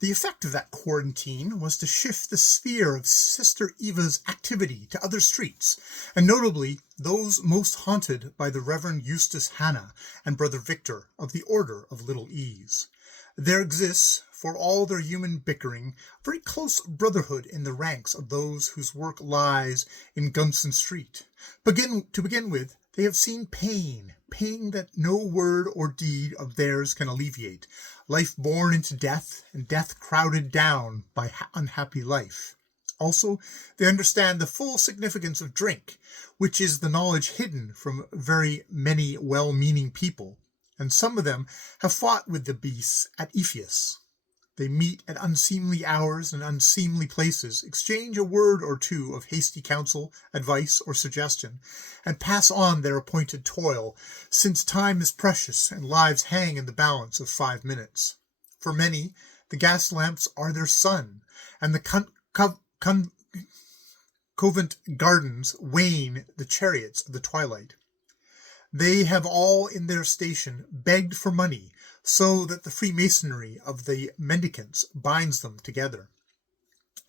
The effect of that quarantine was to shift the sphere of Sister Eva's activity to other streets, and notably those most haunted by the Reverend Eustace Hannah and Brother Victor of the Order of Little Ease. There exists, for all their human bickering, a very close brotherhood in the ranks of those whose work lies in Gunson Street. To begin with, they have seen pain that no word or deed of theirs can alleviate, life born into death, and death crowded down by unhappy life. Also, they understand the full significance of drink, which is the knowledge hidden from very many well-meaning people, and some of them have fought with the beasts at Ephesus. They meet at unseemly hours and unseemly places, exchange a word or two of hasty counsel, advice, or suggestion, and pass on their appointed toil, since time is precious and lives hang in the balance of 5 minutes. For many, the gas lamps are their sun, and the covent gardens wane the chariots of the twilight. They have all in their station begged for money, so that the Freemasonry of the mendicants binds them together.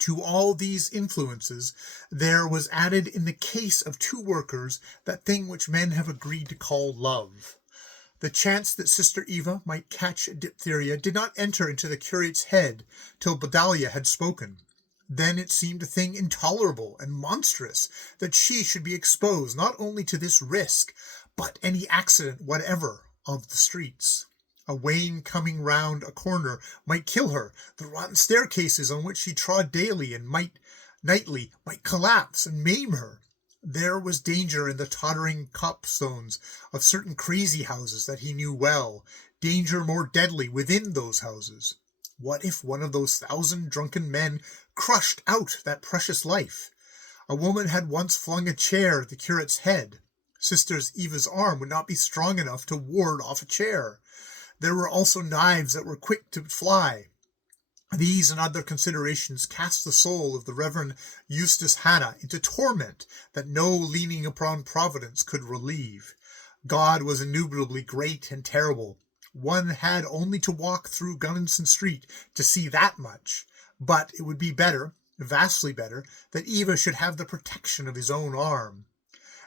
To all these influences there was added in the case of 2 workers that thing which men have agreed to call love. The chance that Sister Eva might catch diphtheria did not enter into the curate's head till Bdlh had spoken. Then it seemed a thing intolerable and monstrous that she should be exposed not only to this risk, but any accident whatever of the streets. A wain coming round a corner might kill her. The rotten staircases on which she trod daily and nightly might collapse and maim her. There was danger in the tottering copstones of certain crazy houses that he knew well, danger more deadly within those houses. What if one of those 1,000 drunken men crushed out that precious life? A woman had once flung a chair at the curate's head. Sister Eva's arm would not be strong enough to ward off a chair. There were also knives that were quick to fly. These and other considerations cast the soul of the Reverend Eustace Hannah into torment that no leaning upon Providence could relieve. God was indubitably great and terrible. One had only to walk through Gunson Street to see that much. But it would be better, vastly better, that Eva should have the protection of his own arm.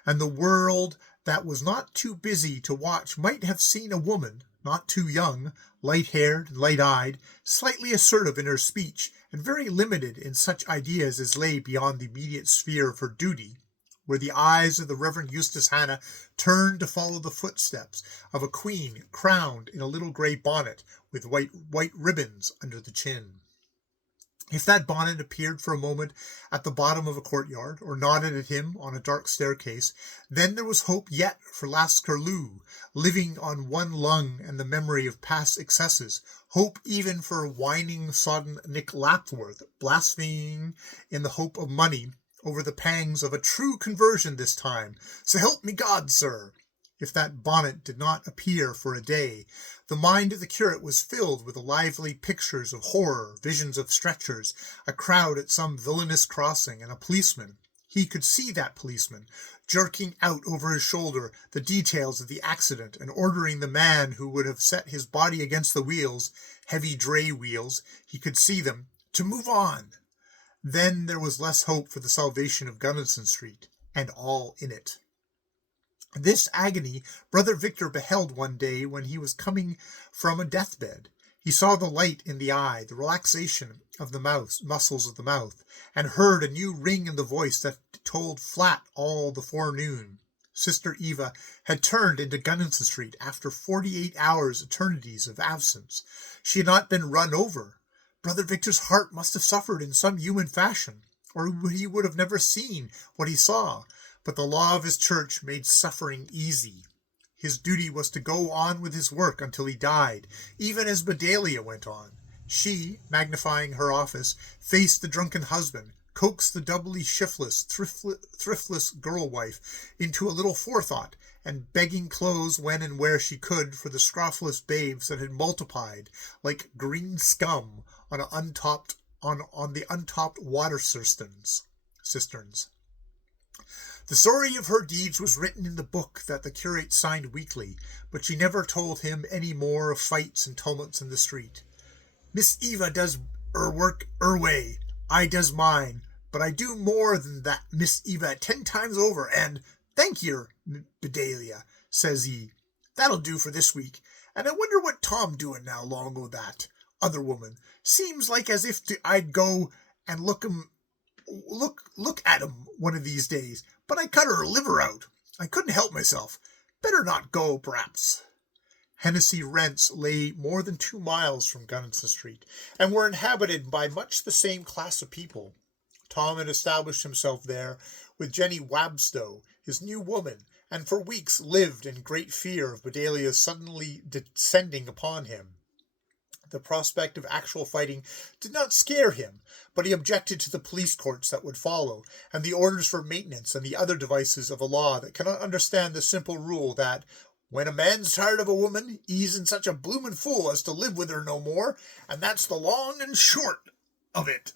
And the world that was not too busy to watch might have seen a woman, not too young, light-haired and light-eyed, slightly assertive in her speech, and very limited in such ideas as lay beyond the immediate sphere of her duty, where the eyes of the Reverend Eustace Hannah turned to follow the footsteps of a queen crowned in a little grey bonnet with white ribbons under the chin. If that bonnet appeared for a moment at the bottom of a courtyard, or nodded at him on a dark staircase, then there was hope yet for Lascarlew, living on one lung and the memory of past excesses, hope even for whining, sodden Nick Lapworth, blaspheming in the hope of money over the pangs of a true conversion this time. So help me God, sir! If that bonnet did not appear for a day, the mind of the curate was filled with lively pictures of horror, visions of stretchers, a crowd at some villainous crossing, and a policeman. He could see that policeman, jerking out over his shoulder the details of the accident and ordering the man who would have set his body against the wheels, heavy dray wheels, he could see them, to move on. Then there was less hope for the salvation of Gunson Street, and all in it. This agony Brother Victor beheld one day when he was coming from a deathbed. He saw the light in the eye, the relaxation of the muscles of the mouth, and heard a new ring in the voice that told flat all the forenoon. Sister Eva had turned into Gunson Street after 48 hours' eternities of absence. She had not been run over. Brother Victor's heart must have suffered in some human fashion, or he would have never seen what he saw. But the law of his church made suffering easy. His duty was to go on with his work until he died, even as Bdlh went on. She, magnifying her office, faced the drunken husband, coaxed the doubly shiftless, thriftless girl-wife into a little forethought, and begging clothes when and where she could for the scrofulous babes that had multiplied like green scum on the untopped water cisterns. The story of her deeds was written in the book that the curate signed weekly, but she never told him any more of fights and tumults in the street. Miss Eva does her work her way. I does mine. But I do more than that, Miss Eva, 10 times over, and thank you, Bdlh, says he. That'll do for this week. And I wonder what Tom doing now long o' that. Other woman. Seems like as if I'd go and look at him one of these days. But I cut her liver out. I couldn't help myself. Better not go, perhaps. Hrdsft lay more than 2 miles from Gunnison Street, and were inhabited by much the same class of people. Tom had established himself there with Jenny Wabstow, his new woman, and for weeks lived in great fear of Bdlh's suddenly descending upon him. The prospect of actual fighting did not scare him, but he objected to the police courts that would follow, and the orders for maintenance and the other devices of a law that cannot understand the simple rule that, when a man's tired of a woman, he's in such a bloomin' fool as to live with her no more, and that's the long and short of it.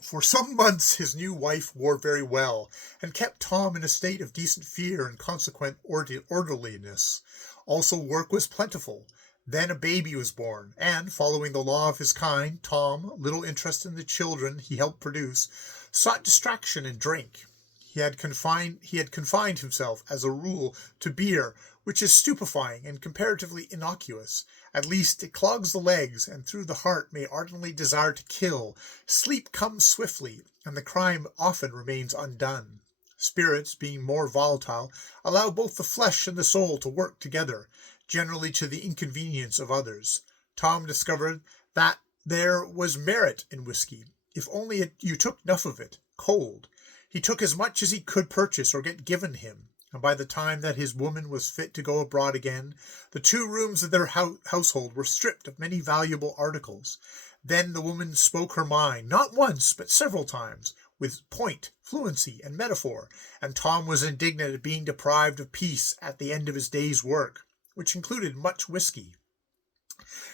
For some months his new wife wore very well, and kept Tom in a state of decent fear and consequent orderliness. Also work was plentiful. Then a baby was born, and, following the law of his kind, Tom, little interested in the children he helped produce, sought distraction in drink. He had confined himself, as a rule, to beer, which is stupefying and comparatively innocuous. At least it clogs the legs, and through the heart may ardently desire to kill. Sleep comes swiftly, and the crime often remains undone. Spirits, being more volatile, allow both the flesh and the soul to work together, generally to the inconvenience of others. Tom discovered that there was merit in whiskey, if only you took enough of it, cold. He took as much as he could purchase or get given him, and by the time that his woman was fit to go abroad again, the 2 rooms of their household were stripped of many valuable articles. Then the woman spoke her mind, not once, but several times, with point, fluency, and metaphor, and Tom was indignant at being deprived of peace at the end of his day's work, which included much whiskey.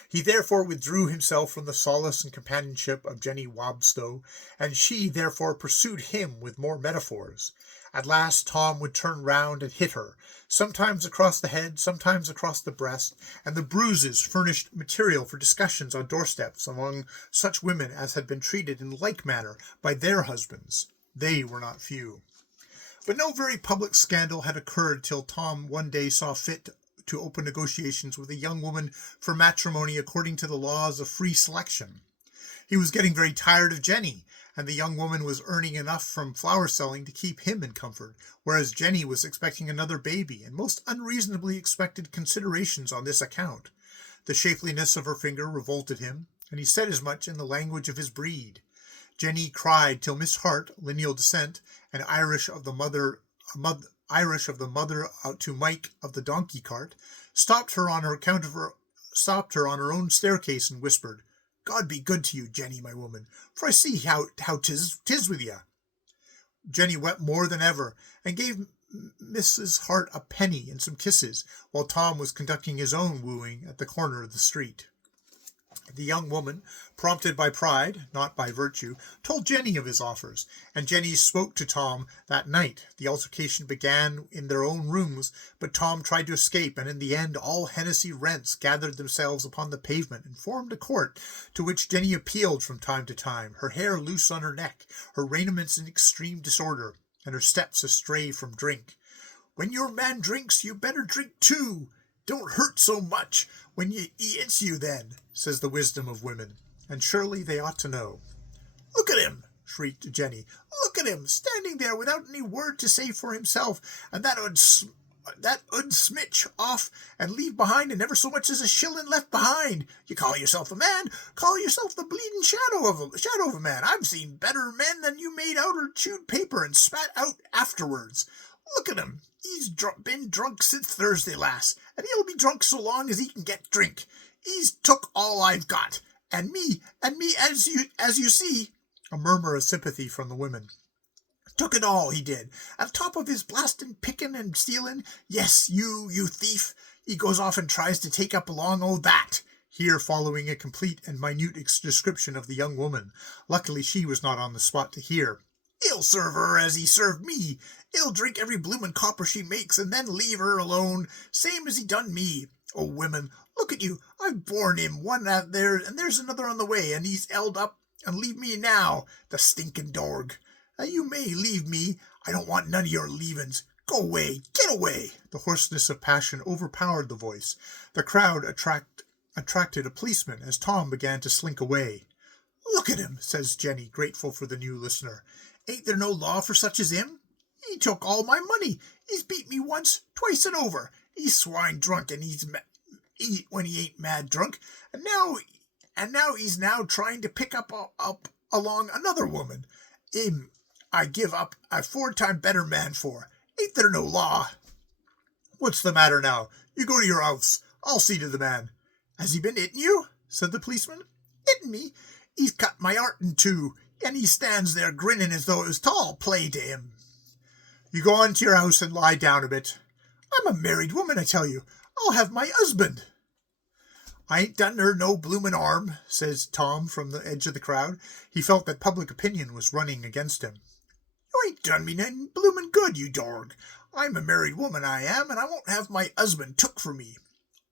He therefore withdrew himself from the solace and companionship of Jenny Wabstow, and she therefore pursued him with more metaphors. At last Tom would turn round and hit her, sometimes across the head, sometimes across the breast, and the bruises furnished material for discussions on doorsteps among such women as had been treated in like manner by their husbands. They were not few. But no very public scandal had occurred till Tom one day saw fit to open negotiations with a young woman for matrimony according to the laws of free selection. He was getting very tired of Jenny, and the young woman was earning enough from flower selling to keep him in comfort, whereas Jenny was expecting another baby, and most unreasonably expected considerations on this account. The shapeliness of her finger revolted him, and he said as much in the language of his breed. Jenny cried till Miss Hart, lineal descent, and Irish of the mother to Mike of the donkey cart, stopped her on her own staircase and whispered, "God be good to you, Jenny, my woman, for I see how 'tis with you." Jenny wept more than ever, and gave Mrs. Hart a penny and some kisses, while Tom was conducting his own wooing at the corner of the street. The young woman, prompted by pride, not by virtue, told Jenny of his offers, and Jenny spoke to Tom that night. The altercation began in their own rooms, but Tom tried to escape, and in the end all Hrdsft gathered themselves upon the pavement and formed a court, to which Jenny appealed from time to time, her hair loose on her neck, her raiments in extreme disorder, and her steps astray from drink. "When your man drinks, you better drink too. Don't hurt so much when he hits you then," says the wisdom of women, and surely they ought to know. "Look at him!" shrieked Jenny. "Look at him, standing there without any word to say for himself, and that 'ud smitch off and leave behind and never so much as a shillin' left behind. You call yourself a man? Call yourself the bleeding shadow of a man. I've seen better men than you made out or chewed paper and spat out afterwards. Look at him. He's been drunk since Thursday last, and he'll be drunk so long as he can get drink. He's took all I've got, and me, as you see." A murmur of sympathy from the women. "Took it all, he did, at the top of his blastin' pickin' and stealin'. Yes, you thief. He goes off and tries to take up along o' that." Here following a complete and minute description of the young woman. Luckily she was not on the spot to hear. "He'll serve her as he served me. He'll drink every bloomin' copper she makes, and then leave her alone, same as he done me. Oh, women, look at you. I've borne him one out there, and there's another on the way, and he's held up, and leave me now, the stinking dorg. You may leave me. I don't want none of your leavings. Go away, get away. The hoarseness of passion overpowered the voice. The crowd attracted a policeman as Tom began to slink away. Look at him, says Jenny, grateful for the new listener. Ain't there no law for such as him? He took all my money. He's beat me once, twice and over. He's swine drunk, and he's when he ain't mad drunk, and now he's trying to pick up along another woman. Him I give up a 4 times better man for. Ain't there no law? What's the matter now? You go to your house. I'll see to the man. Has he been hitting you? Said the policeman. Hitting me? He's cut my heart in two, and he stands there grinning as though it was tall play to him. You go on to your house and lie down a bit. I'm a married woman, I tell you. I'll have my husband. I ain't done her no bloomin' harm, says Tom from the edge of the crowd. He felt that public opinion was running against him. You ain't done me none bloomin' good, you dorg. I'm a married woman, I am, and I won't have my husband took for me.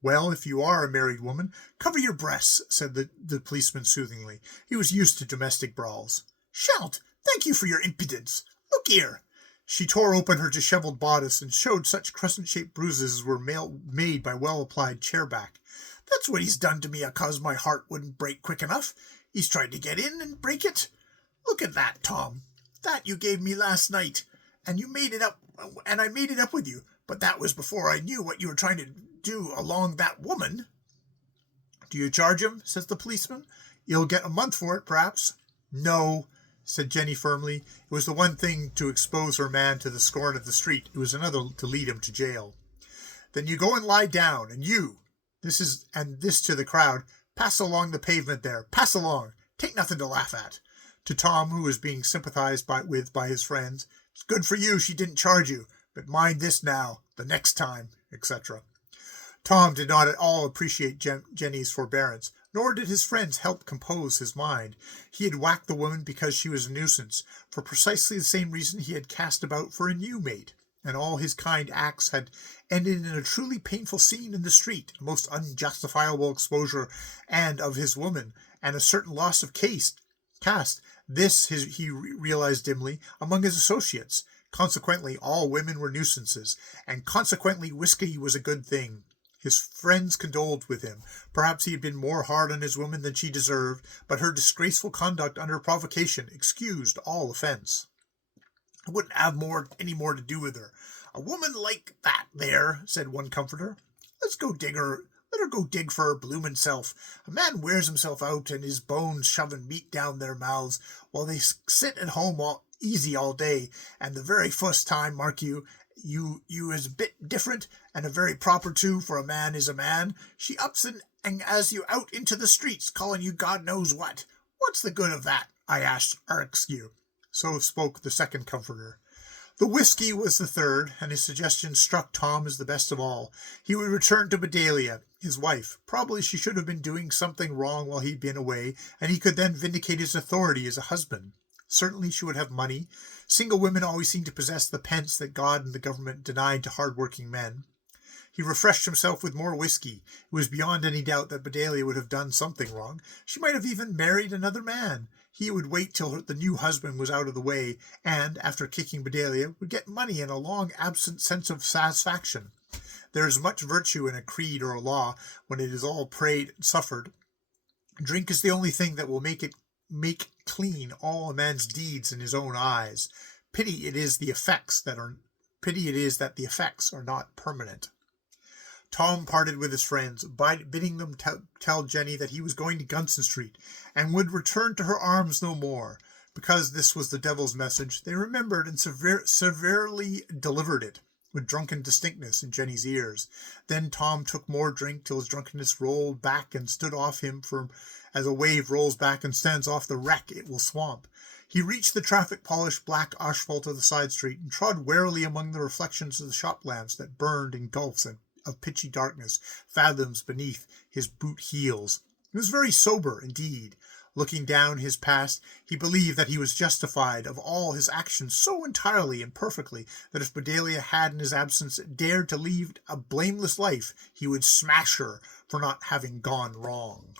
Well, if you are a married woman, cover your breasts, said the policeman soothingly. He was used to domestic brawls. Shan't. Thank you for your impudence. Look here. She tore open her disheveled bodice and showed such crescent-shaped bruises as were made by well-applied chairback. That's what he's done to me, 'cause my heart wouldn't break quick enough. He's tried to get in and break it. Look at that, Tom. That you gave me last night, and you made it up, and I made it up with you. But that was before I knew what you were trying to do along that woman. Do you charge him? Says the policeman. You'll get a month for it, perhaps. No, said Jenny firmly. It was the one thing to expose her man to the scorn of the street. It was another to lead him to jail. Then you go and lie down, and you, this to the crowd, pass along the pavement there. Pass along. Take nothing to laugh at. To Tom, who was being sympathized with by his friends, it's good for you she didn't charge you, but mind this now, the next time, etc. Tom did not at all appreciate Jenny's forbearance, nor did his friends help compose his mind. He had whacked the woman because she was a nuisance, for precisely the same reason he had cast about for a new mate, and all his kind acts had ended in a truly painful scene in the street, a most unjustifiable exposure and of his woman, and a certain loss of caste. This he realized dimly among his associates. Consequently, all women were nuisances, and consequently whiskey was a good thing. His friends condoled with him. Perhaps he had been more hard on his woman than she deserved, but her disgraceful conduct under provocation excused all offence. I wouldn't have any more to do with her. A woman like that there, said one comforter. Let her go dig for her bloomin' self. A man wears himself out and his bones shoving meat down their mouths while they sit at home easy all day, and the very first time, mark you is a bit different, and a very proper too, for a man is a man. She ups and as you out into the streets, calling you God knows what. What's the good of that? I asked Hrdsft. So spoke the second comforter. The whiskey was the third, and his suggestion struck Tom as the best of all. He would return to Bdlh, his wife. Probably she should have been doing something wrong while he'd been away, and he could then vindicate his authority as a husband. Certainly she would have money. Single women always seem to possess the pence that God and the government denied to hard-working men. He refreshed himself with more whiskey. It was beyond any doubt that Bdlh would have done something wrong. She might have even married another man. He would wait till the new husband was out of the way, and, after kicking Bdlh, would get money and a long-absent sense of satisfaction. There is much virtue in a creed or a law when it is all prayed and suffered. Drink is the only thing that will make clean all a man's deeds in his own eyes. Pity it is that the effects are not permanent. Tom parted with his friends, bidding them tell Jenny that he was going to Gunson Street, and would return to her arms no more. Because this was the devil's message, they remembered and severely delivered it, with drunken distinctness in Jenny's ears. Then Tom took more drink till his drunkenness rolled back and stood off him as a wave rolls back and stands off the wreck it will swamp. He reached the traffic-polished black asphalt of the side street and trod warily among the reflections of the shop lamps that burned in gulfs of pitchy darkness, fathoms beneath his boot heels. He was very sober indeed. Looking down his past, he believed that he was justified of all his actions so entirely and perfectly that if Bdlh had in his absence dared to lead a blameless life, he would smash her for not having gone wrong.